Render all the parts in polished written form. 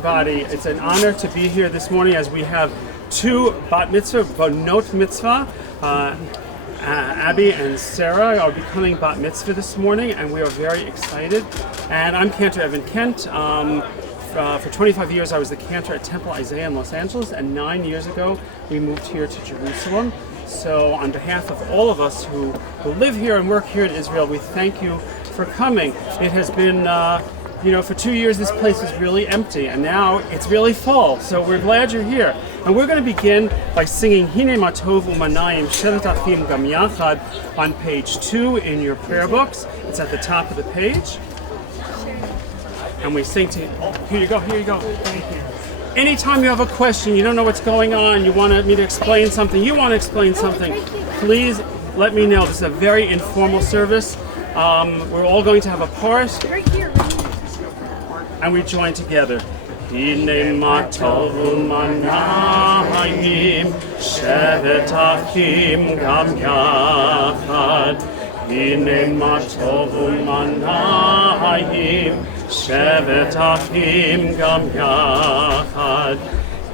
everybody. It's an honor to be here this morning as we have two bat mitzvah, banot mitzvah. Abby and Sarah are becoming bat mitzvah this morning, and we are very excited. And I'm Cantor Evan Kent. For 25 years, I was the cantor at Temple Isaiah in Los Angeles, and 9 years ago, we moved here to Jerusalem. So on behalf of all of us who live here and work here in Israel, we thank you for coming. It has been, for 2 years this place is really empty, and now it's really full. So we're glad you're here. And we're going to begin by singing Hine Ma Tov U'Manayim Shevet Achim Gam Yachad on page 2 in your prayer books. It's at the top of the page. And we sing to, here you go. Thank you. Anytime you have a question, you don't know what's going on, you want me to explain something, you want to explain something, please let me know. This is a very informal service. We're all going to have a part. And we join together. Hine ma tov u'manayim shevet achim gam yachad. Hine ma tov u'manayim shevet achim gam yachad.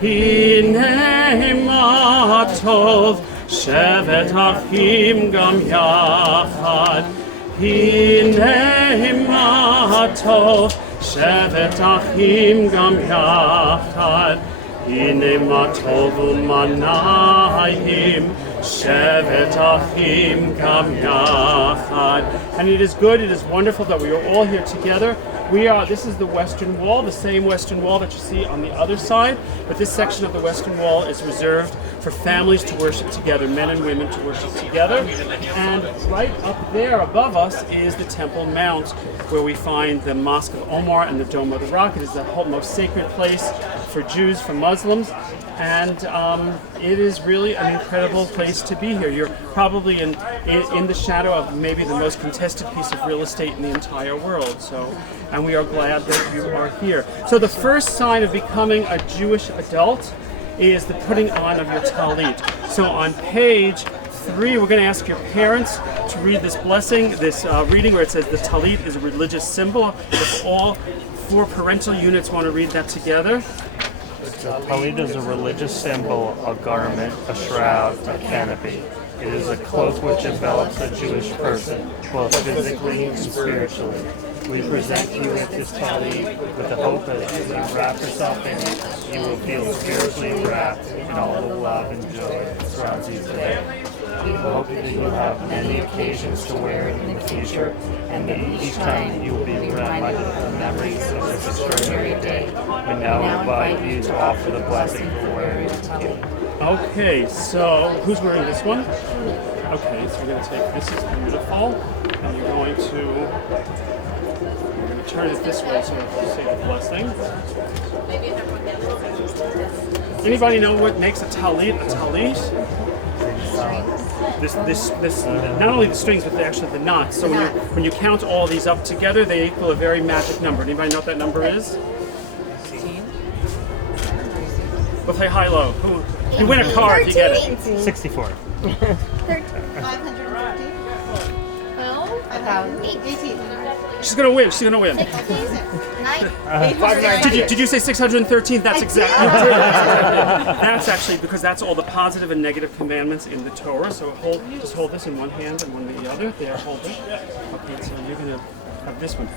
Hine ma tov shevet achim gam yachad. Hine ma tov shevet achim gam yachad. Hine ma tov u'manayim shevet achim gam yachad. And it is good, it is wonderful that we are all here together. This is the Western Wall, the same Western Wall that you see on the other side, but this section of the Western Wall is reserved for families to worship together, men and women to worship together. And right up there above us is the Temple Mount, where we find the Mosque of Omar and the Dome of the Rock. It is the most sacred place for Jews, for Muslims, and it is really an incredible place to be here. You're probably in the shadow of maybe the most contested piece of real estate in the entire world. And we are glad that you are here. So the first sign of becoming a Jewish adult is the putting on of your talit. So on page 3, we're going to ask your parents to read this blessing, this reading where it says the talit is a religious symbol. If all 4 parental units want to read that together. The talit is a religious symbol, a garment, a shroud, a canopy. It is a cloak which envelops a Jewish person, both physically and spiritually. We present you with this talit with the hope that as you wrap yourself in it, you will feel spiritually wrapped in all the love and joy that surrounds you today. We hope that you have many occasions to wear it in the future, and that each time you will be reminded of the memories of this extraordinary day. We now invite you to offer the blessing for wearing it. Okay, so who's wearing this one? Okay, so we're going to take this is beautiful, and you're going to turn it this way so you can say the blessing. Anybody know what makes a talit a talit? This not only the strings, but actually the knots. So when you count all these up together, they equal a very magic number. Anybody know what that number is? 16. We'll play high-low. You win a car if you get it. 64. 550. 18. She's gonna win. Did you say 613? That's exactly. That's actually because that's all the positive and negative commandments in the Torah. So just hold this in one hand and one in the other. There, hold it. Okay, so you're gonna have this one.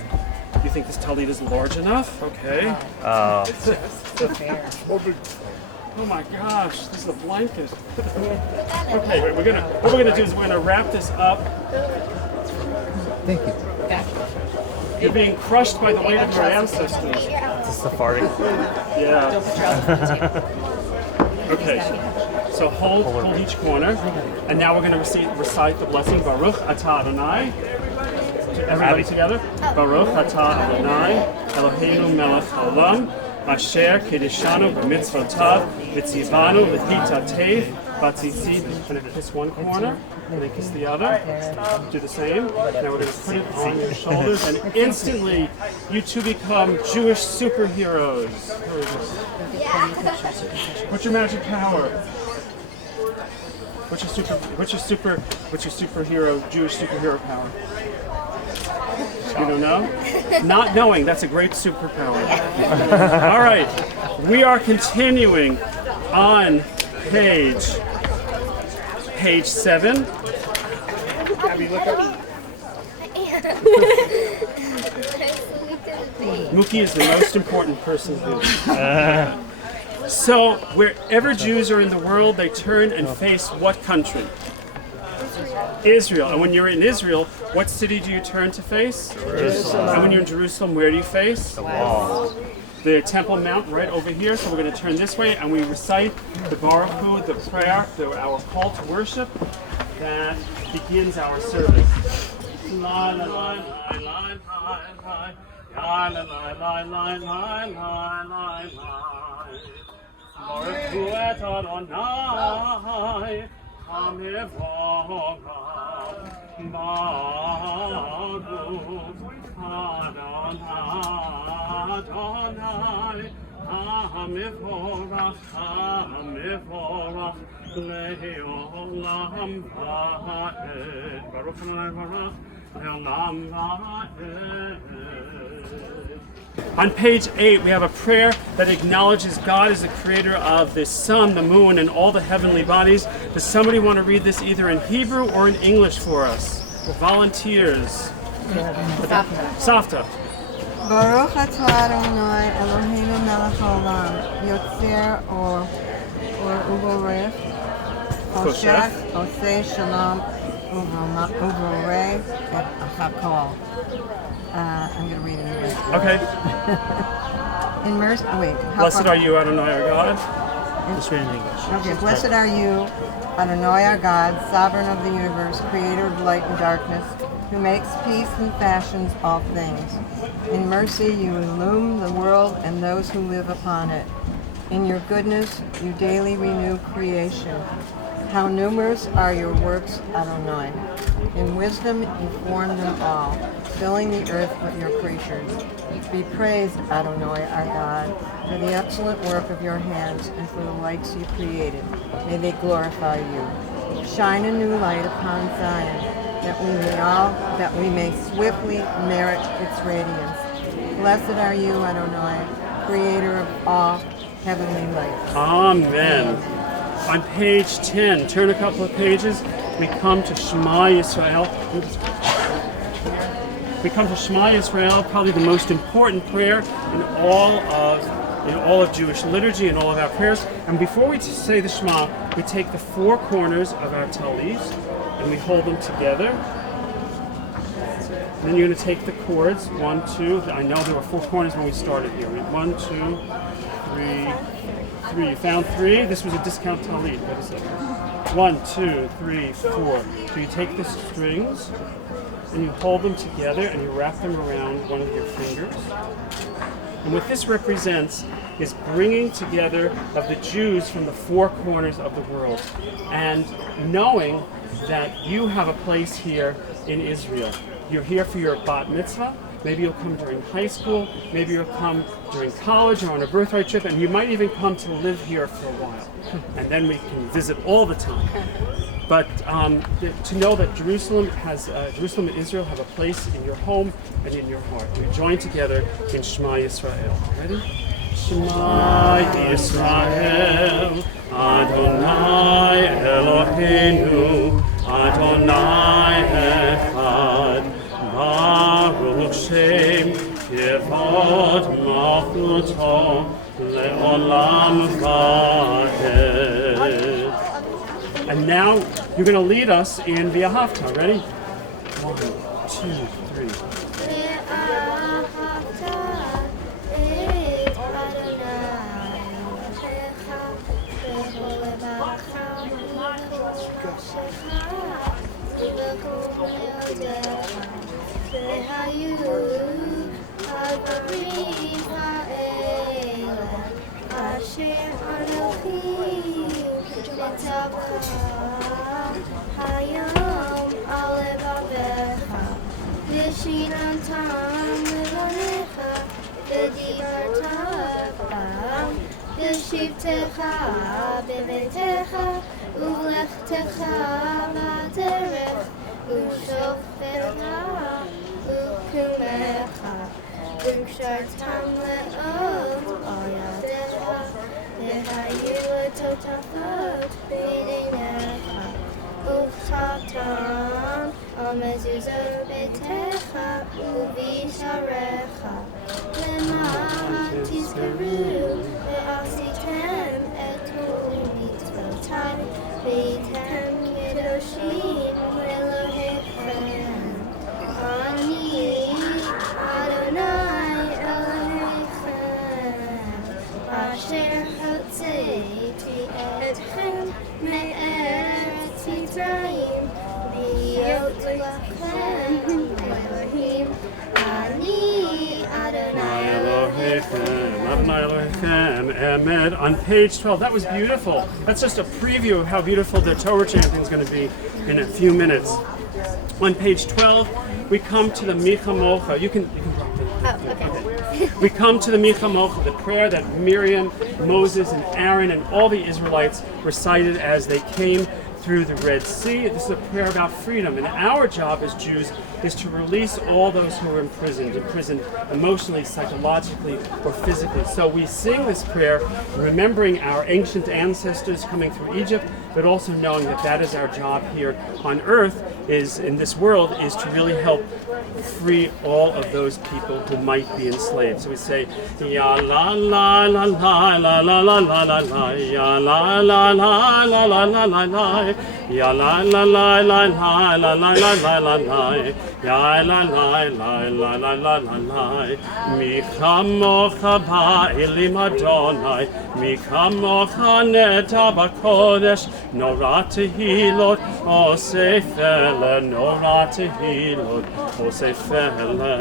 You think this talit is large enough? Okay. Oh my gosh, this is a blanket. Okay, what we're gonna do is we're gonna wrap this up. Thank you. You're being crushed by the weight of your ancestors. It's a safari. Yeah. Okay. So hold each corner, and now we're going to recite the blessing. Baruch atah Adonai. Everybody together. Baruch atah Adonai, Eloheinu melech haolam, asher kiddushanu b'mitzvotav, v'tzivanu l'hitatev, b'tzitzit. I'm going to kiss one corner, and then kiss the other. Do the same. Now we're going to put it on your shoulders, and instantly you two become Jewish superheroes. What's your magic power? What's your superhero, Jewish superhero power? You don't know? Not knowing, that's a great superpower. All right, we are continuing on page 7. Mookie is the most important person here. So, wherever Jews are in the world, they turn and face what country? Israel. And when you're in Israel, what city do you turn to face? Jerusalem. And when you're in Jerusalem, where do you face? The wall. The Temple Mount right over here. So we're going to turn this way and we recite the Baruch Hu, the prayer, our call to worship that begins our service. La la la la la la la la la la la la la. Baruch Hu et Adonai, Hamevora, Baruch Adonai, Hamevora, Hamevora, Le'olam va'ed. Baruch Adonai Baruch, Le'olam va'ed. On page 8, we have a prayer that acknowledges God as the creator of the sun, the moon, and all the heavenly bodies. Does somebody want to read this either in Hebrew or in English for us? Volunteers. Safta. Baruch atah Adonai Eloheinu melech haolam, yotzer or uborech, hoshech, oseh shalom, uboreh et hakol. I'm going to read it anyway. Okay. In mercy, Blessed are you, Adonai, our God. Just read in English. Okay, blessed are you, Adonai our God, sovereign of the universe, creator of light and darkness, who makes peace and fashions all things. In mercy you illumine the world and those who live upon it. In your goodness you daily renew creation. How numerous are your works, Adonai. In wisdom you formed them all, filling the earth with your creatures. Be praised, Adonai our God, for the excellent work of your hands and for the lights you created. May they glorify you. Shine a new light upon Zion, that we may swiftly merit its radiance. Blessed are you, Adonai, creator of all heavenly lights. Amen. On page 10, turn a couple of pages, we come to Shema Yisrael. We come to Shema Yisrael, probably the most important prayer in all of Jewish liturgy and all of our prayers. And before we say the Shema, we take the four corners of our talit and we hold them together. And then you're going to take the chords, 1, 2. I know there were 4 corners when we started here. 1, 2, 3, 3. You found 3. This was a discount talit. What is it? 1, 2, 3, 4. So you take the strings and you hold them together and you wrap them around one of your fingers. And what this represents is bringing together of the Jews from the 4 corners of the world and knowing that you have a place here in Israel. You're here for your bat mitzvah. Maybe you'll come during high school. Maybe you'll come during college or on a birthright trip, and you might even come to live here for a while. And then we can visit all the time. But to know that Jerusalem and Israel have a place in your home and in your heart. We join together in Shema Yisrael. Ready? Shema Yisrael, Adonai Eloheinu, Adonai Echad, Baruch Shem Kevod Malchuto Le'olam Va'ed. And now you're going to lead us in Via Hafta. Ready? 1, 2, 3. בשבתך בביתך ובלכתך בדרך ושופטך kumecha. Ukshartam le'ot al yadecha. V'hayu totafot b'yinecha. Uchtatam al mezuzot betecha u'visharecha. Lema'at tizkaru ve'asitem etu mitzvotai v'yitem kedoshim Elohechem. Ani Adonai Elohechem asher hotzeiti etchem me'eretz Mitzrayim liyot lachem Elohim. Ani Adonai Emed. On page 12, that was beautiful. That's just a preview of how beautiful the Torah chanting is going to be in a few minutes. On page 12, we come to the Micha Mocha. You can drop it. We come to the Micha Mocha, the prayer that Miriam, Moses, and Aaron and all the Israelites recited as they came through the Red Sea. This is a prayer about freedom, and our job as Jews is to release all those who are imprisoned emotionally, psychologically, or physically. So we sing this prayer remembering our ancient ancestors coming through Egypt, but also knowing that that is our job here on earth, is in this world, is to really help free all of those people who might be enslaved. So we say, Ya la la la la la la la la la la, Ya la la la la la la la la, Ya la la la la la la la la la la la, Ya la la la la la la la la. Mi chamocha ba'elim Adonai, mi chamocha neta b'kodesh, nora tehilot osefele, nora tehilot osefele.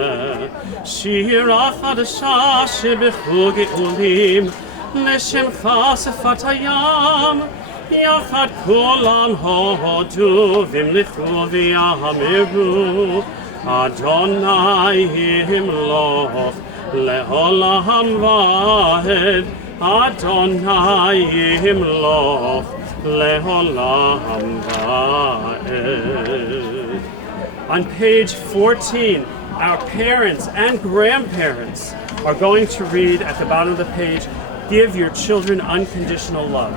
Shira chadasha shebechu geulim, לשמך שפת הים, יחד כולם הודו והמליכו ויאמרו, אדוני ימלוך לעולם ועד, אדוני ימלוך לעולם ועד. On page 14, our parents and grandparents are going to read at the bottom of the page, give your children unconditional love.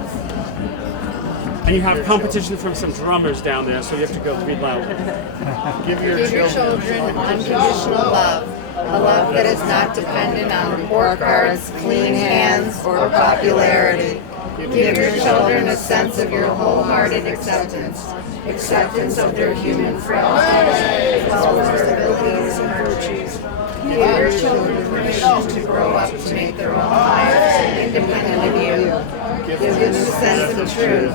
And you have competition from some drummers down there, so you have to go read loudly. Give your children unconditional love, a love that is not dependent on report cards, clean hands, or popularity. Give your children a sense of your wholehearted acceptance of their human frailties, as well as their abilities and virtues. Give your children permission to grow up to make their own lives independent of you. Give them a sense of truth.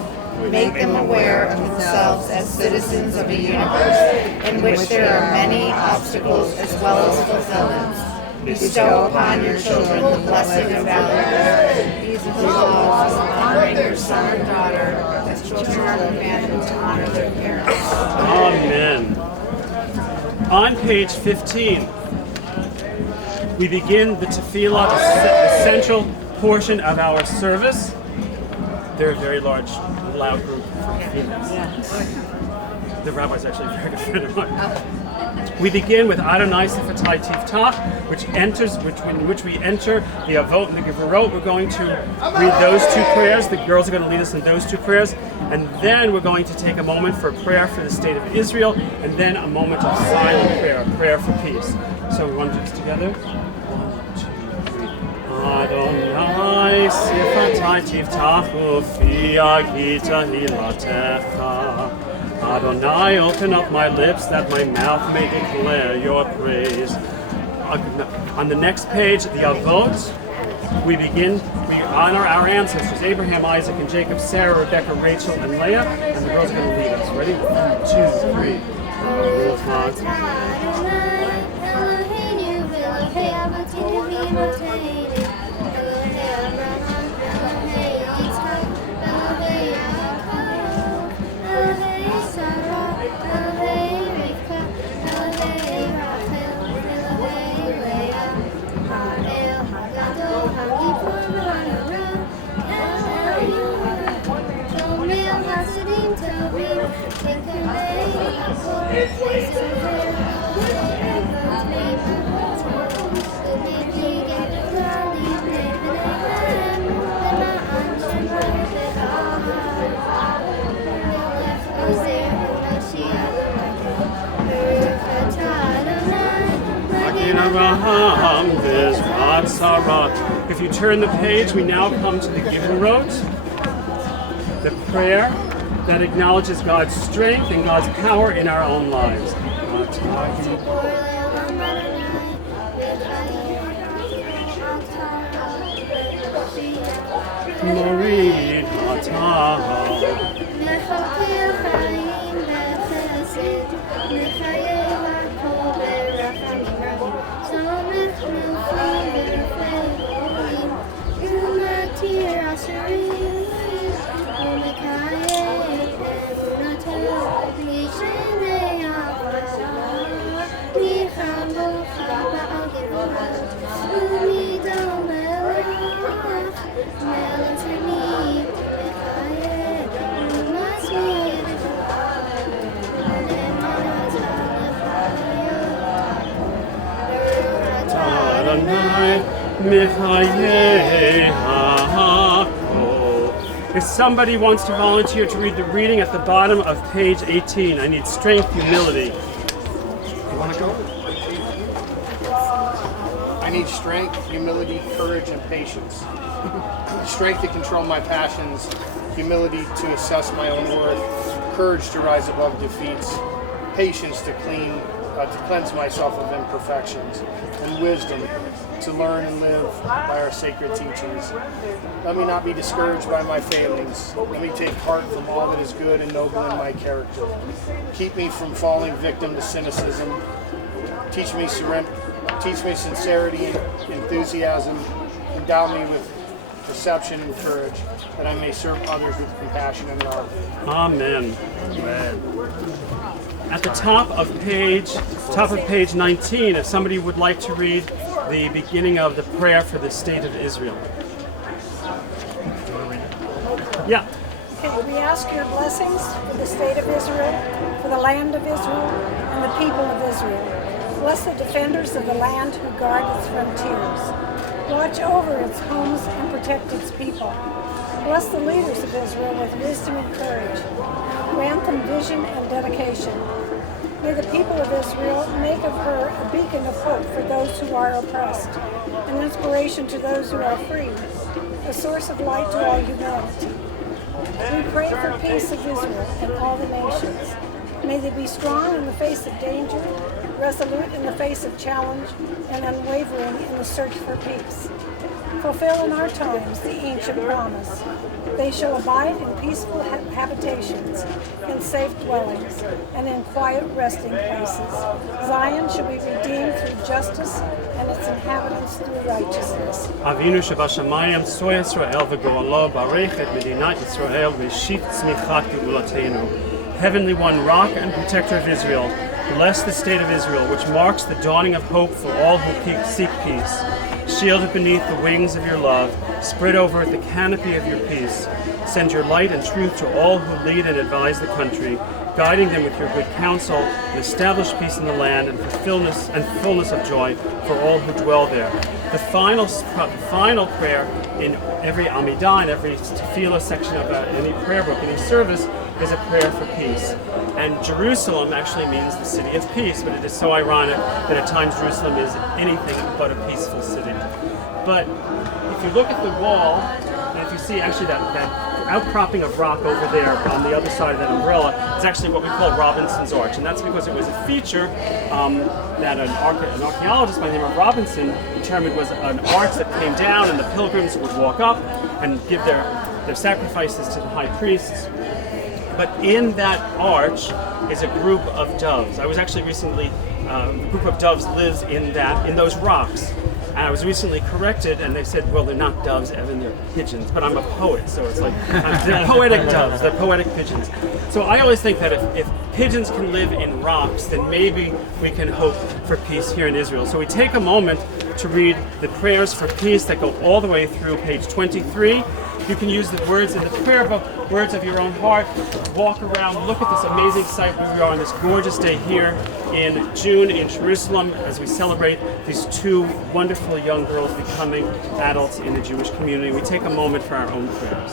Make them aware of themselves as citizens of a universe in which there are many obstacles as well as fulfillments. Bestow upon your children the blessing of valor. These laws of honoring your son or daughter as children are commanded to honor their parents. Amen. On page 15, we begin the tefillah, the central portion of our service. They're a very large, loud group of females. The rabbi's actually a very good friend of mine. We begin with Adonai Sefatai Tiftach, in which we enter the Avot and the Gevorot. We're going to read those two prayers. The girls are going to lead us in those two prayers. And then we're going to take a moment for prayer for the state of Israel, and then a moment of silent prayer, a prayer for peace. So we want to do this together. 1, 2, 3. Adonai Sefatai Tiftachu fi agita hilatecha. Adonai, open up my lips that my mouth may declare your praise. On the next page, the Avot, we honor our ancestors, Abraham, Isaac, and Jacob, Sarah, Rebecca, Rachel, and Leah, and the girls are going to lead us. Ready? 1, 2, 3. Please Hatzara. If you turn the page, we now come to the Givurot, the prayer that acknowledges God's strength and God's power in our own lives. Morid If somebody wants to volunteer to read the reading at the bottom of page 18, I need strength, humility. You want to go? I need strength, humility, courage, and patience. Strength to control my passions, humility to assess my own worth, courage to rise above defeats, patience to cleanse myself of imperfections, and wisdom to learn and live by our sacred teachings. Let me not be discouraged by my failings. Let me take heart from all that is good and noble in my character. Keep me from falling victim to cynicism. Teach me sincerity and enthusiasm. Endow me with perception and courage, that I may serve others with compassion and love. Amen. Amen. At the top of page 19, if somebody would like to read the beginning of the prayer for the state of Israel. Yeah. Okay, we ask your blessings for the state of Israel, for the land of Israel, and the people of Israel. Bless the defenders of the land who guard its frontiers. Watch over its homes and protect its people. Bless the leaders of Israel with wisdom and courage. Grant them vision and dedication. May the people of Israel make of her a beacon of hope for those who are oppressed, an inspiration to those who are free, a source of light to all humanity. We pray for peace of Israel and all the nations. May they be strong in the face of danger, resolute in the face of challenge, and unwavering in the search for peace. Fulfill in our times the ancient promise. They shall abide in peaceful habitations, in safe dwellings, and in quiet resting places. Zion shall be redeemed through justice, and its inhabitants through righteousness. Avinu Shabashamayim, Soy Yisrael v'Goalo, Barech et Medinat Yisrael, v'Shit Tzmichat Ge'ulatenu. Heavenly One, Rock and Protector of Israel, bless the state of Israel, which marks the dawning of hope for all who seek peace. Shield it beneath the wings of your love. Spread over it the canopy of your peace. Send your light and truth to all who lead and advise the country, guiding them with your good counsel, and establish peace in the land and fullness of joy for all who dwell there. The final prayer in every Amidah, in every tefillah section of any prayer book, any service, is a prayer for peace. And Jerusalem actually means the city of peace, but it is so ironic that at times Jerusalem is anything but a peaceful city. But if you look at the wall, and if you see actually that outcropping of rock over there on the other side of that umbrella, is actually what we call Robinson's Arch. And that's because it was a feature that an archaeologist by the name of Robinson determined was an arch that came down and the pilgrims would walk up and give their sacrifices to the high priests. But in that arch is a group of doves. I was actually recently, a group of doves lives in those rocks. And I was recently corrected, and they said, well, they're not doves, Evan, they're pigeons. But I'm a poet, so it's like, they're poetic doves, they're poetic pigeons. So I always think that if pigeons can live in rocks, then maybe we can hope for peace here in Israel. So we take a moment to read the prayers for peace that go all the way through page 23. You can use the words in the prayer book, words of your own heart, walk around, look at this amazing site where we are on this gorgeous day here in June in Jerusalem as we celebrate these two wonderful young girls becoming adults in the Jewish community. We take a moment for our own prayers.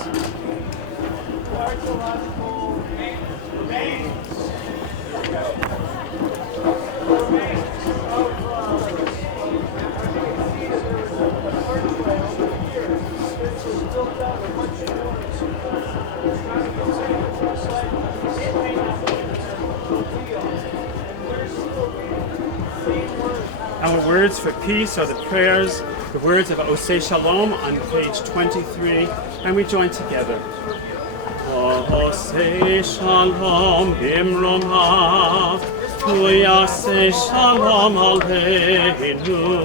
Our words for peace are the prayers, the words of Oseh Shalom on page 23, and we join together. Oseh Shalom bimromah, Yaseh Shalom aleinu,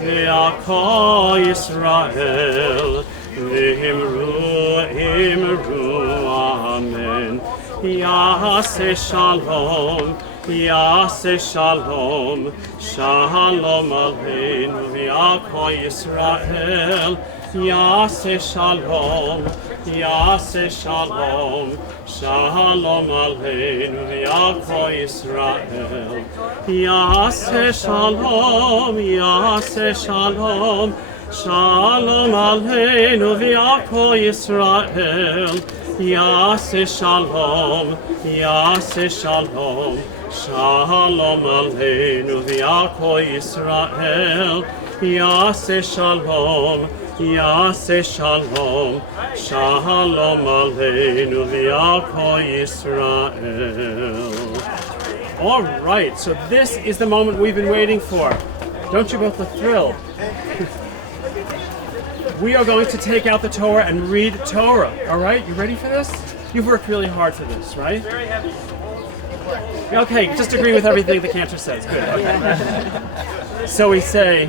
ve'ako Yisrael, ve'imru amen. Yaseh Shalom, Yaseh Shalom, Shalom aleinu ve'ako Yisrael. Yaseh Shalom, Yaseh Shalom, Shalom aleinu ve'ako Yisrael. Yaseh Shalom, Yaseh Shalom, Shalom aleinu ve'ako Yisrael. Yaseh Shalom, Yaseh Shalom, Shalom aleinu ve'ako Yisrael. Yaseh Shalom, Yaseh Shalom, Shalom aleinu ve'ako Yisrael. All right, so this is the moment we've been waiting for. Don't you both look thrilled? We are going to take out the Torah and read Torah. All right, you ready for this? You've worked really hard for this, right? Very happy. Okay, just agree with everything the cantor says. Good. Okay. So we say,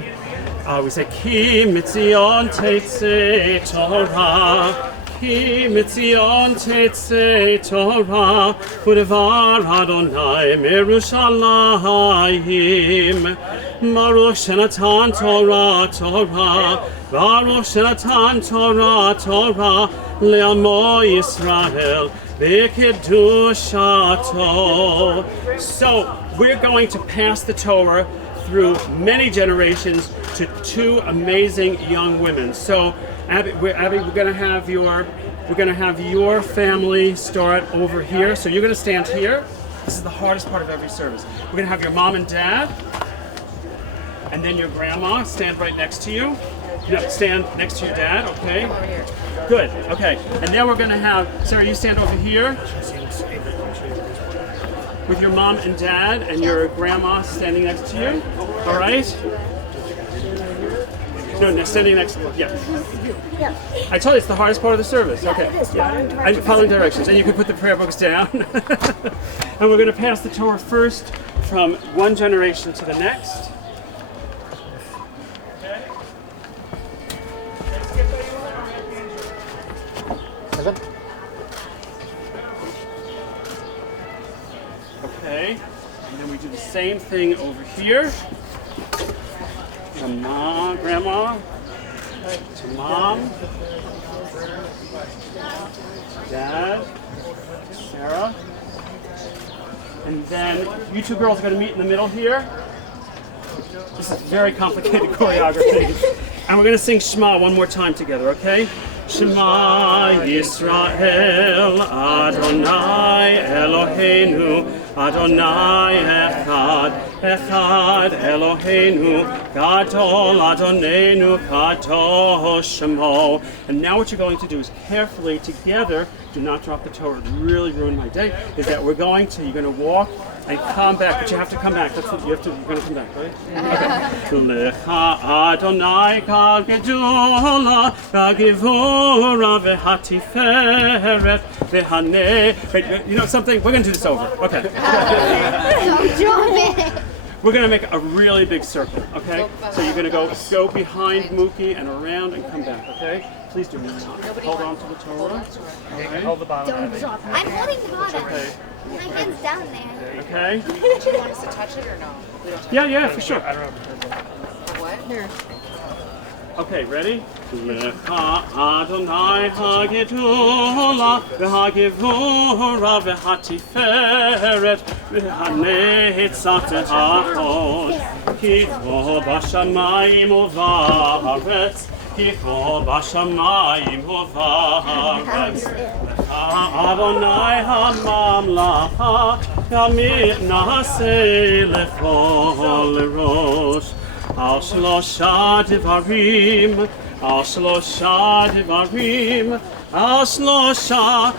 Ki mitzion tetzei Torah, Ki mitzion tetzei Torah, Udevar Adonai merushalayim, Baruch shenatan Torah, Torah, Baruch shenatan Torah, Torah, le'amo Yisrael, v'kedushato. So we're going to pass the Torah through many generations to two amazing young women. So, Abby, we're going to have your family start over here. So you're going to stand here. This is the hardest part of every service. We're going to have your mom and dad, and then your grandma stand right next to you. No, stand next to your dad. Okay. Good. Okay. And then we're going to have Sarah. You stand over here with your mom and dad and your grandma standing next to you. All right? No, standing next to you. Yeah. I told you it's the hardest part of the service. Okay. I'm following directions. And you can put the prayer books down. And we're going to pass the Torah first from one generation to the next. Okay, and then we do the same thing over here. To mom, grandma, to mom, dad, Sarah, and then you two girls are going to meet in the middle here. This is very complicated choreography. And we're going to sing Shema one more time together, okay? Shema Yisrael, Adonai Eloheinu, Adonai Echad, Echad Eloheinu, Gadol Adonenu, Kadosh Shemo. And now what you're going to do is carefully together, do not drop the Torah, it really ruined my day, is that you're going to walk and come back, but you have to come back. That's what you're going to come back, right? Okay. Lecha Adonai kal gedola, v'givura v'hatiferet v'haneh. Wait, you know something? We're going to do this over. Okay. We're going to make a really big circle, okay? So you're going to go behind Mookie and around and come back, okay? Please do not hold on to the Torah. Okay. Hold the bottom. I'm holding the bottom. Okay. My hand's down there. Okay. Do you want us to touch it or no? Yeah, for sure. I don't know. For what? Here. Okay, ready? Lecha Adonai hagedola v'hagivura v'hatiferet v'hanetzat achot kito b'shamayim u'va'aretz kito b'shamayim u'va'aretz Lecha Adonai hamamlacha yamit na'aseh lechol rosh Al shlosha devarim Al Shlosha Devarim, Al Shlosha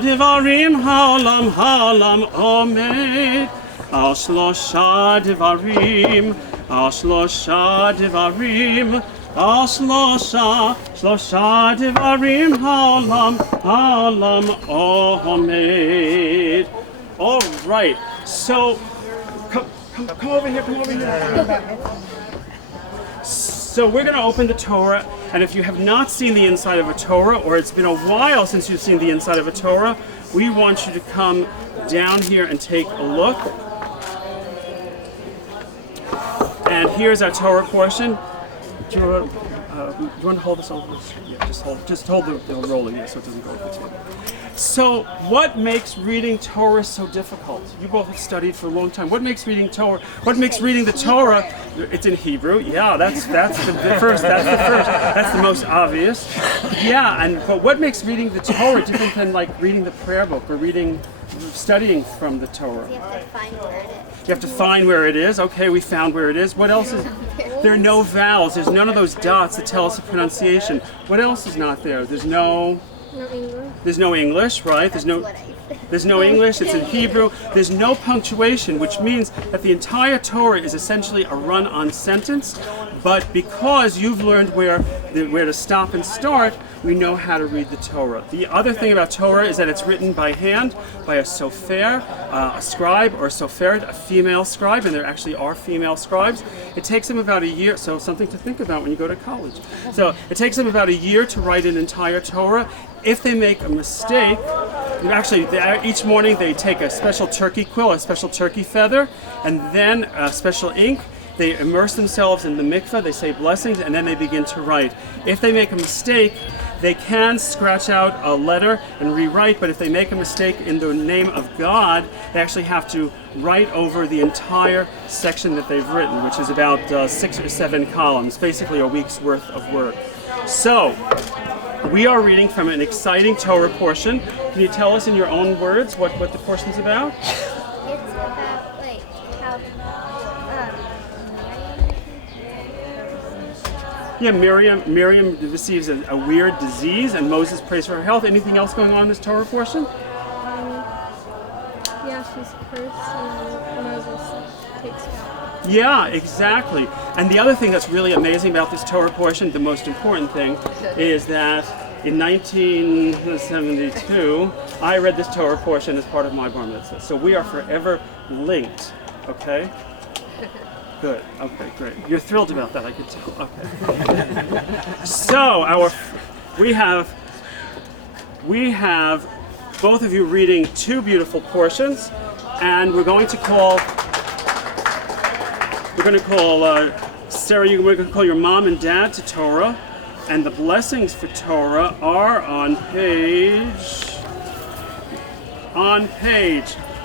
Devarim, Haolam Omed. Al Shlosha Devarim, Al Shlosha Devarim, Al Shlosha Devarim, Haolam Omed. All right, so come over here, come over here. So we're going to open the Torah, and if you have not seen the inside of a Torah, or it's been a while since you've seen the inside of a Torah, we want you to come down here and take a look. And here's our Torah portion. Do you want to hold this over? Yeah, just hold the roller here so it doesn't go over the table. So, what makes reading Torah so difficult? You both have studied for a long time. What makes reading Torah? What makes reading the Torah? It's in Hebrew. Yeah, that's the first. That's the most obvious. Yeah, but what makes reading the Torah different than like reading the prayer book or studying from the Torah? You have to find where it is. You have to find where it is. Okay, we found where it is. What else is? There are no vowels. There's none of those dots that tell us the pronunciation. What else is not there? There's no English, right? There's no English. It's in Hebrew. There's no punctuation, which means that the entire Torah is essentially a run-on sentence. But because you've learned where to stop and start, we know how to read the Torah. The other thing about Torah is that it's written by hand by a sofer, a scribe, or a soferet, a female scribe, and there actually are female scribes. It takes them about a year, so something to think about when you go to college. So it takes them about a year to write an entire Torah. If they make a mistake, actually each morning they take a special turkey quill, a special turkey feather, and then a special ink. They immerse themselves in the mikveh, they say blessings, and then they begin to write. If they make a mistake, they can scratch out a letter and rewrite, but if they make a mistake in the name of God, they actually have to write over the entire section that they've written, which is about 6 or 7 columns, basically a week's worth of work. So, we are reading from an exciting Torah portion. Can you tell us in your own words what the portion's about? It's about like how Yeah, Miriam receives a weird disease, and Moses prays for her health. Anything else going on in this Torah portion? Yeah, she's cursed, and Moses takes her out. Yeah, exactly. And the other thing that's really amazing about this Torah portion, the most important thing, is that in 1972, I read this Torah portion as part of my bar mitzvah. So we are forever linked, okay? Good. Okay, great. You're thrilled about that, I could tell. Okay. So we have both of you reading 2 beautiful portions, and we're going to call Sarah. We're going to call your mom and dad to Torah, and the blessings for Torah are on page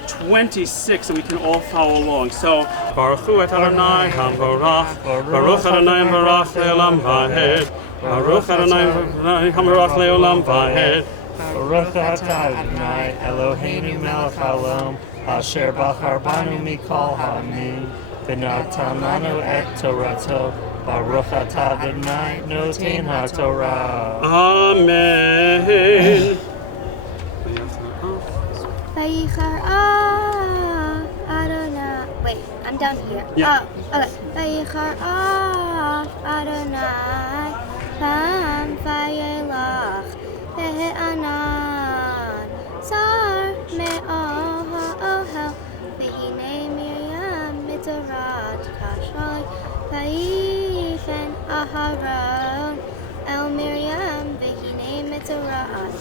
26, so we can all follow along. So, Baruch Hu et Adonai HaMorach, Baruch Adonai HaMorach Le'olam Va'ed, Baruch Adonai HaMorach Le'olam Va'ed, Baruch atah Adonai Eloheinu melech haolam, asher bachar banu mikol ha'amim, v'natan lanu et Torato, Baruch atah Adonai noten ha'torah. Amen. Adonai. Wait, I'm down here. Yeah. Okay. Vayichar Adonai Pam Vayelach Ve'anan Sar Me'al Ha'ohel Ve'hine Miriam Mitzorat Kashrali Vayifen Aharon El Miriam Ve'hine Mitzorat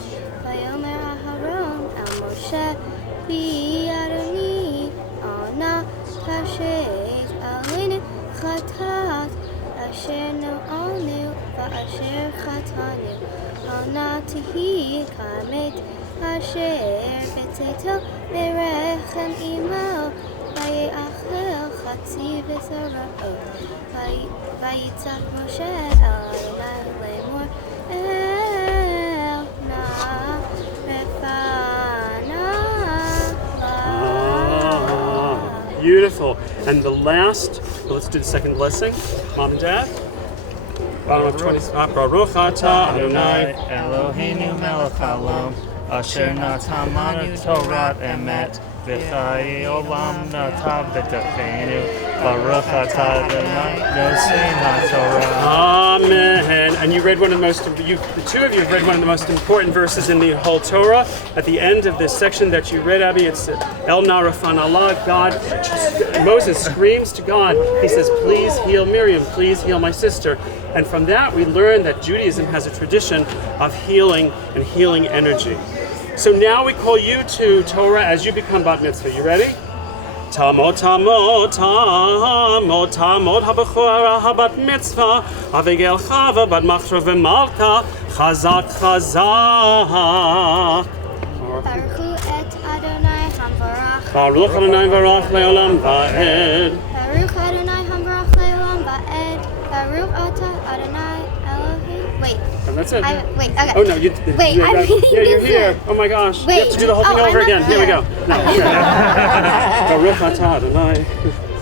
Vayomer Aharon El Moshe Bi'adoni Ona Kashet Alinu Chatat Asher No'anu Va'asher Chatanu Ona Tihi Kamet Asher Betzeto Berechem Imo Vaye'achel Chatzi V'Sara'o Vayitzak Moshe Adonai Lemor El Na Beautiful. And the last, let's do the second blessing. Mom and Dad. Bottom of 20. Baruch atah Adonai. Eloheinu melech haolam, asher natan lanu Torah emet, v'chayei olam natan b'tachenu, Baruch atah Adonai, nosei haTorah. Amen. And you read one of the the two of you have read one of the most important verses in the whole Torah. At the end of this section that you read, Abby, it's El Narafan Allah. Moses screams to God. He says, please heal Miriam, please heal my sister. And from that we learn that Judaism has a tradition of healing and healing energy. So now we call you to Torah as you become bat mitzvah. You ready? Tamot, tamot, tamot, tamot, habechora, habat mitzvah, avigel chava, bat machra v'malka, chazak, chazak. Baruchu et Adonai Hamvarach. Baruch Adonai varach le'olam va'ed. Baruch Adonai Hamvarach le'olam va'ed. Baruch atah Adonai Elohim. Wait. And that's it. Wait, okay. Oh no, you. Wait, I'm reading Yeah, you're this here. one. Oh my gosh. Wait. You have to do the whole thing Oh, over I'm again. up Here we here. go. No, here. Baruch atah Adonai.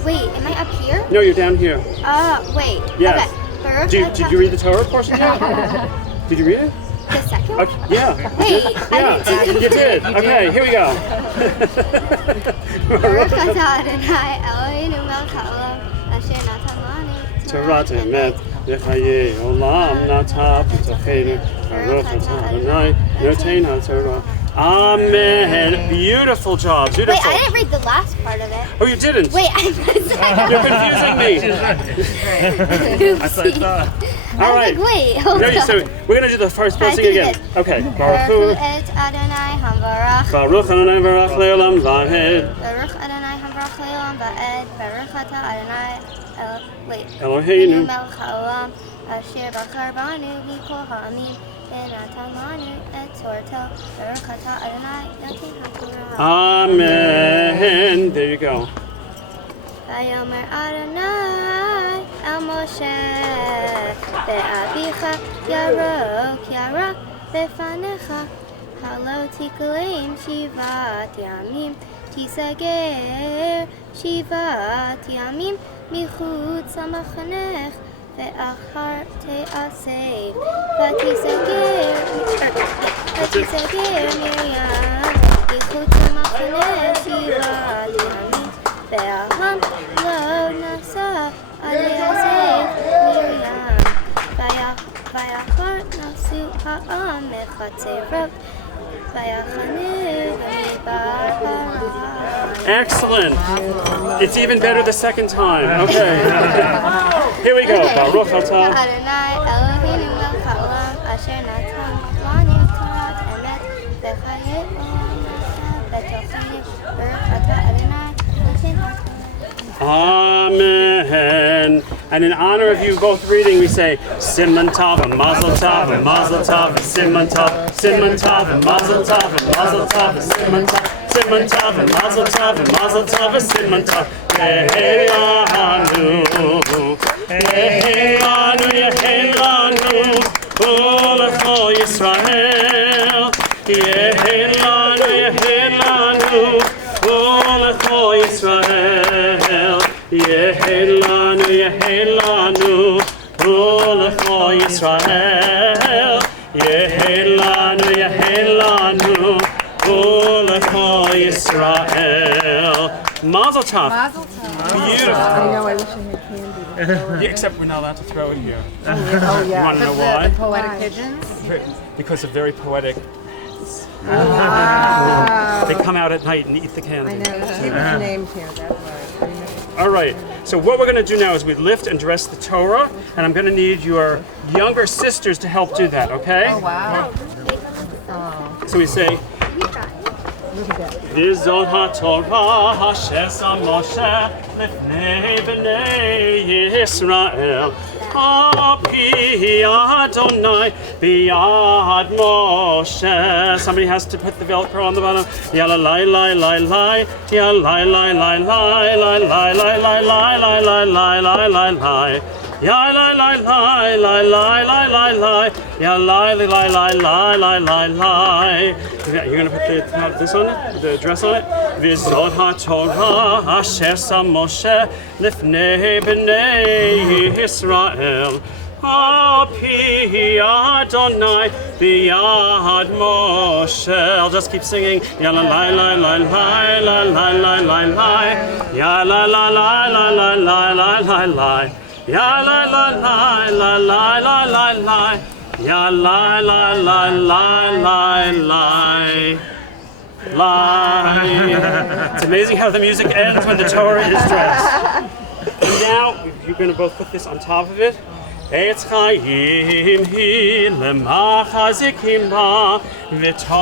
Wait, am I up here? No, you're down here. Wait. Yes. Okay. Baruch Did you read the Torah portion yet? Did you read it? the second one? Okay, yeah. Wait, Yeah, you did. Okay, here we go. Baruch atah Adonai Eloheinu melech haolam, asher natan lanu Torah temet, v'chayei olam natan b'tachenu, Baruch atah Adonai, noten haTorah. Amen. Beautiful job. Beautiful. Wait, I didn't read the last part of it. Oh, you didn't? Wait, I missed You're confusing me. Oopsie. All right. Like, wait, hold No, on. so we're going to do the first Can I blessing do again. this? Okay. Baruch Baruch et Adonai Hamvarach. Baruch Adonai varach le'olam va'ed. Baruch Adonai Hamvarach le'olam va'ed. Baruch atah Adonai Eloheinu. melech haolam, asher bachar banu mikol ha'amim, v'natan lanu et torto. Baruch atah Adonai noten haTorah. Amen. There you go. Vayomer Adonai el Moshe, ve'avicha yarok yara befanecha, halo tikulim shivat yamim, tisager shivat yamim, michutz hamachanech, ve'achar te'asev, v'tisager Miriam, michutz hamachanech shivat yamim, ve'aham lo nasa aliyaseh Miriam, vayachar nasu ha'am mechatzerot, vayachanu v'mibar. Excellent. It's even better the second time. Okay. Here we go. Baruch atah. Adonai Eloheinu melech haolam, asher natan lanu Torah emet, v'chayei olam natan b'tachenu, Baruch atah Adonai noten haTorah. Amen. And in honor of you both reading, we say Siman Tov and Mazel Tov and Mazel Tov and Siman Tov, Siman Tov and Mazel Tov and Mazel Tov and Siman Tov, Siman Tov and Mazel Tov and Mazel Tov and Siman Tov. Yehelanu, Yehelanu, Yehelanu, Ulecho Yisrael. Yehelanu, Yehelanu, Ulecho Yisrael. Yehelanu, Yehelanu, Ulecho Yisrael. Yehelanu, Yehelanu, Ulecho Yisrael. Mazel tov. Mazel tov. Beautiful. I know, I wish I had candy. Yeah, except we're not allowed to throw it here. Oh, You yeah. want to know why? Poetic pigeons. Because of very poetic. Wow. They come out at night and eat the candy. I know, she was named here, that's why. All right, so what we're going to do now is we lift and dress the Torah, and I'm going to need your younger sisters to help do that, okay? Oh, wow. So we say, V'zot ha'Torah asher sam Moshe lifnei b'nei Yisrael. Hapi Adonai b'yad Moshe. Somebody has to put the Velcro on the bottom. Yalla lai lai lai lai. Yalla lai lai lai lai lai lai lai lai lai lai lai lai lai lai. Ya la la la la la la la la. Ya la la la la la la la la. You're gonna put this on it, the dress on it. V'zot ha'Torah asher sam Moshe lifnei b'nei Yisrael. Api Adonai biyad Moshe. I'll just keep singing. Ya la la la la la la la la la la. Ya la la la la la la la la la. Ya la la la la la la la la. Ya la la la la la la. Lie. It's amazing how the music ends when the Torah is dressed. And now you're going to both put this on top of it. Etz Chaim hi lemachazikim ba v'tomecheha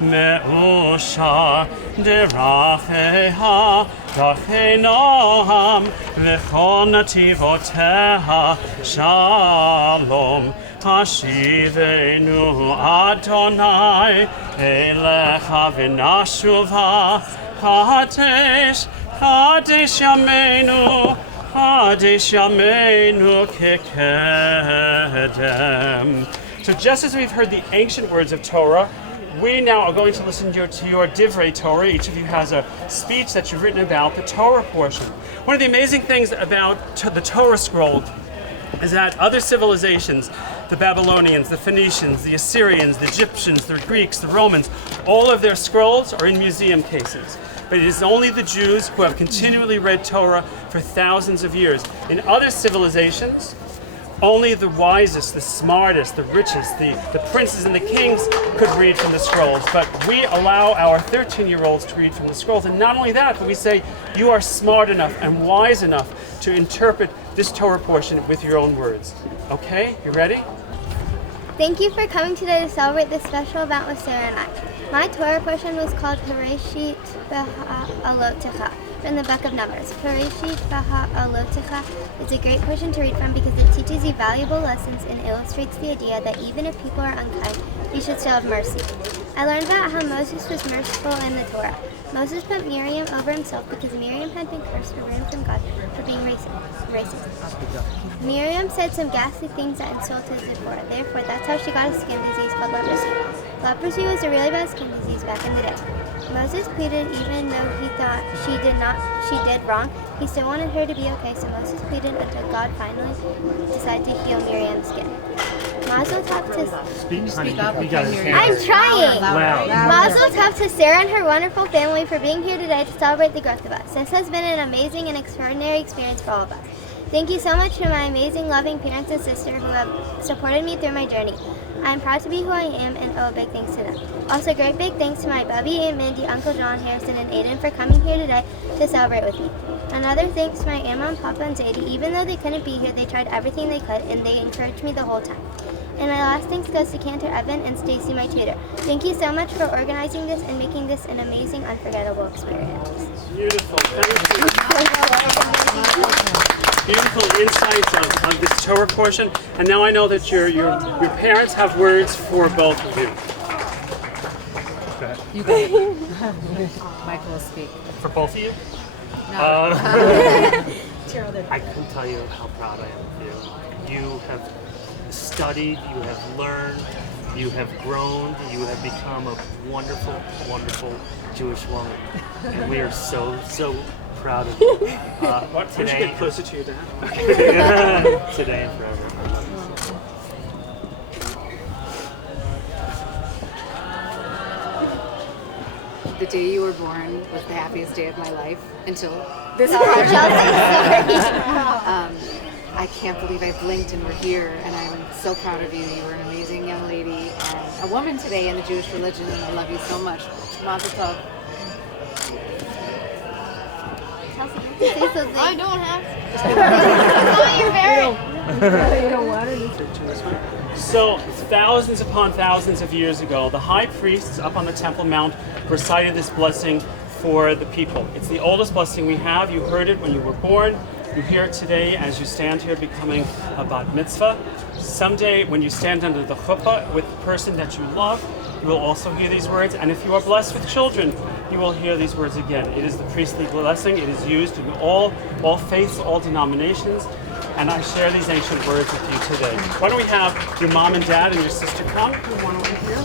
me'ushar deracheha dachei noam v'chol nativoteha shalom Hashivenu Adonai elecha v'nashuva Kadesh Kadesh Yameinu Kadesh Yameinu Kekedem. So just as we've heard the ancient words of Torah, we now are going to listen to your Divrei Torah. Each of you has a speech that you've written about the Torah portion. One of the amazing things about the Torah scroll is that other civilizations, the Babylonians, the Phoenicians, the Assyrians, the Egyptians, the Greeks, the Romans, all of their scrolls are in museum cases. But it is only the Jews who have continually read Torah for thousands of years. In other civilizations, only the wisest, the smartest, the richest, the princes and the kings could read from the scrolls. But we allow our 13-year-olds to read from the scrolls. And not only that, but we say, you are smart enough and wise enough to interpret this Torah portion with your own words. Okay, you ready? Thank you for coming today to celebrate this special event with Sarah and I. My Torah portion was called Bereshit Ha'alotecha from the book of Numbers. Bereshit Ha'alotecha is a great portion to read from because it teaches you valuable lessons and illustrates the idea that even if people are unkind, you should still have mercy. I learned about how Moses was merciful in the Torah. Moses put Miriam over himself because Miriam had been cursed or ruined from God for being racist. Miriam said some ghastly things that insulted Zipporah. Therefore, that's how she got a skin disease called leprosy. Leprosy was a really bad skin disease back in the day. Moses pleaded even though he thought she did wrong. He still wanted her to be okay, so Moses pleaded until God finally decided to heal Miriam's skin. Mazel tov to Speak up. I'm trying. Wow. Mazel tov to Sarah and her wonderful family for being here today to celebrate the growth of us. This has been an amazing and extraordinary experience for all of us. Thank you so much to my amazing, loving parents and sister who have supported me through my journey. I am proud to be who I am and owe a big thanks to them. Also, great big thanks to my Bubby, Aunt Mindy, Uncle John, Harrison, and Aiden for coming here today to celebrate with me. Another thanks to my Aunt, Mom, Papa, and Zadie. Even though they couldn't be here, they tried everything they could, and they encouraged me the whole time. And my last thanks goes to Cantor Evan and Stacy, my tutor. Thank you so much for organizing this and making this an amazing, unforgettable experience. Beautiful. Thank you. Beautiful insights of this Torah portion. And now I know that your parents have words for both of you. You got it. Michael will speak. For both of you? No. I couldn't tell you how proud I am of you. You have studied, you have learned, you have grown, you have become a wonderful, wonderful Jewish woman. And we are so, so proud of you. Why don't you get closer to your dad? Today and forever. The day you were born was the happiest day of my life until this project. I can't believe I blinked and we're here, and I'm so proud of you. You were an amazing young lady and a woman today in the Jewish religion, and I love you so much. Mazel tov. I don't have to. So, thousands upon thousands of years ago, the high priests up on the Temple Mount recited this blessing for the people. It's the oldest blessing we have. You heard it when you were born. You hear it today as you stand here becoming a bat mitzvah. Someday, when you stand under the chuppah with the person that you love, you will also hear these words. And if you are blessed with children, you will hear these words again. It is the priestly blessing. It is used in all faiths, all denominations. And I share these ancient words with you today. Why don't we have your mom and dad and your sister come? One over here.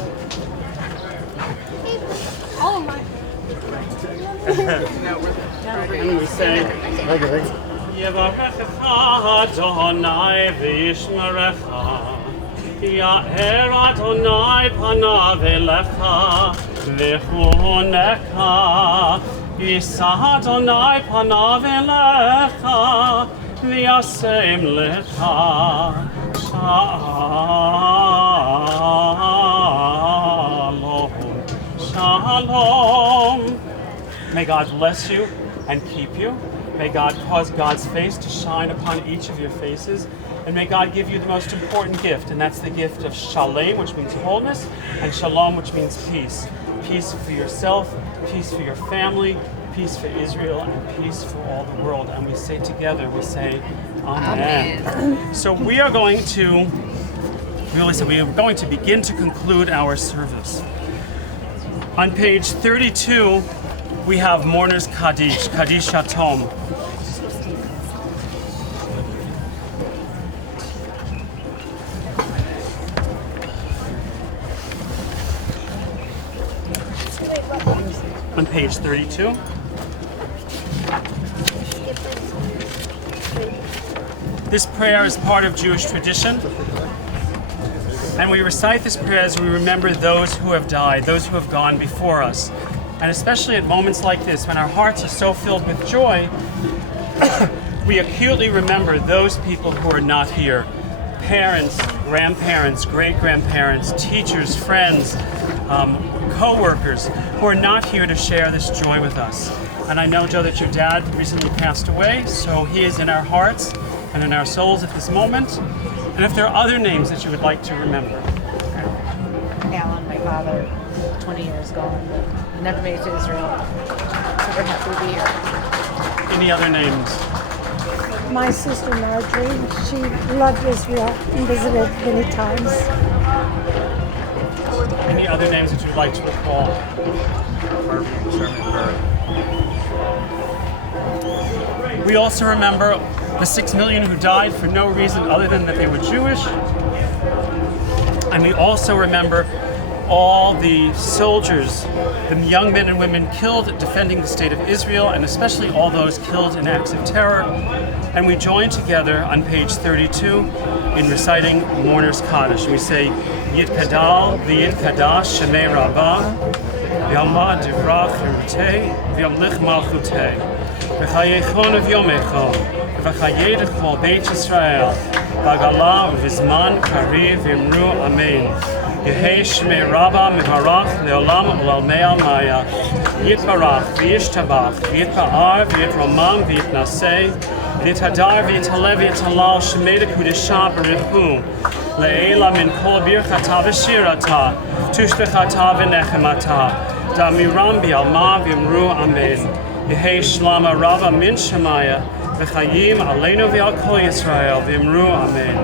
Oh my. And we say, יברכך אדוני וישמרך. יאר אדוני פניו אליך וחונך. יישא אדוני פניו אליך וישם לך shalom. Shalom. May God bless you and keep you. May God cause God's face to shine upon each of your faces. And may God give you the most important gift, and that's the gift of shalom, which means wholeness, and shalom, which means peace. Peace for yourself, peace for your family, peace for Israel, and peace for all the world. And we say together, we say, Amen. So we are going to begin to conclude our service. On page 32, we have Mourner's Kaddish, Kaddish Yatom. On page 32. This prayer is part of Jewish tradition, and we recite this prayer as we remember those who have died, those who have gone before us. And especially at moments like this, when our hearts are so filled with joy, we acutely remember those people who are not here. Parents, grandparents, great-grandparents, teachers, friends, co-workers who are not here to share this joy with us. And I know, Joe, that your dad recently passed away, so he is in our hearts and in our souls at this moment. And if there are other names that you would like to remember. Alan, my father, 20 years gone, but never made it to Israel. Super happy to be here. Any other names? My sister Marjorie, she loved Israel and visited many times. Any other names that you'd like to recall? We also remember the 6 million who died for no reason other than that they were Jewish. And we also remember all the soldiers, the young men and women killed defending the state of Israel, and especially all those killed in acts of terror. And we join together on page 32 in reciting Mourner's Kaddish. We say, Yitkadal v'yitkadash shemei rabbah, v'yamad divrach v'rutei, v'yamlich malchutei, v'chayechon v'yomecho, v'chayedech kol Beit Yisrael, v'gala v'zman kariv v'imru amen. Yehei shmei rabbah mivarach le'olam u'lalmei almaya, yitbarach v'yishtabach, v'yitba'ar v'yitromam v'yitnasei, v'yithadar v'yitalev v'yitalal shmei dekudisha b'richu, Le'ela min kol birchata v'shirata, tushbechata v'nechemata, damiram bi'alma v'imru amen. Yehei shlama rava min shemaya, v'chayim aleinu v'al kol Yisrael v'imru amen.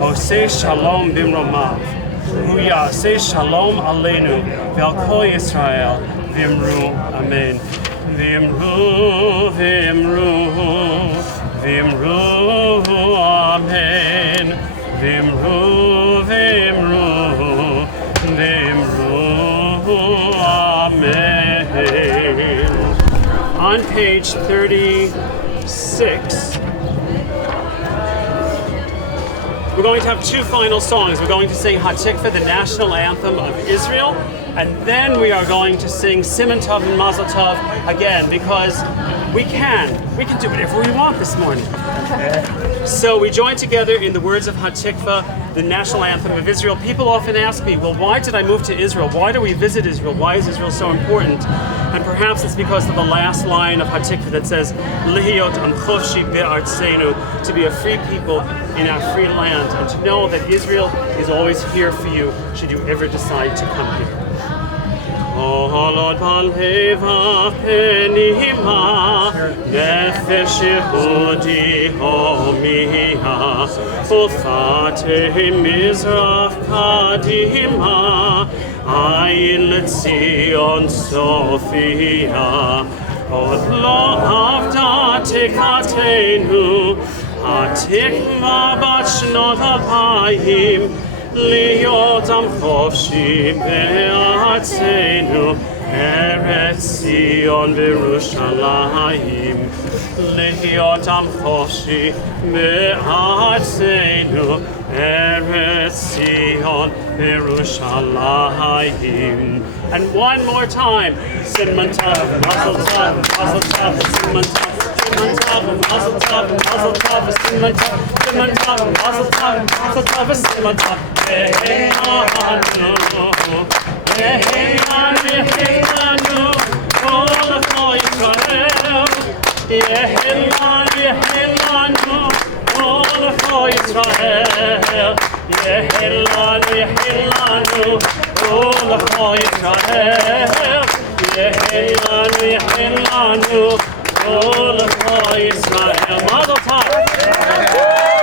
Osei shalom b'imromav, hu ya'asei shalom aleinu v'al kol Yisrael v'imru amen. V'imru, v'imru, v'imru amen. V'imru, v'imru, v'imru, amen. On page 36, we're going to have two final songs. We're going to sing Hatikva, the national anthem of Israel, and then we are going to sing Siman Tov and Mazel Tov again, because we can do whatever we want this morning. So we join together in the words of Hatikva, the national anthem of Israel. People often ask me, well, why did I move to Israel? Why do we visit Israel? Why is Israel so important? And perhaps it's because of the last line of Hatikva that says, Lihiot am chofshi be'artzenu, to be a free people in our free land, and to know that Israel is always here for you should you ever decide to come here. Olod baleva penima, nefesh yehudi homiha, ufate mizrach kadima, ayin letzion sofia, od lo avda tikvatenu, hatikva bat shnot alpayim, Liot am chofshi be'atzenu, Eretz Zion v'Yerushalayim. להיות עם חופשי בארצנו, ארץ ציון וירושלים. And one more time, Simon Tov, Mazel Tov, Mazel Tov, Simon Tov, Simon Tov, Mazel Tov, Mazel Tov, Simon Tov, Simon Tov, Mazel Tov, Mazel Tov, Simon Tov. Ehenu, Ehenu, Kol Yisrael. Yehilanu, Yehilanu, Kol Yisrael. Yehilanu, Yehilanu, Kol Yisrael. Yehilanu, Yehilanu, Kol Yisrael. Mazel Tov.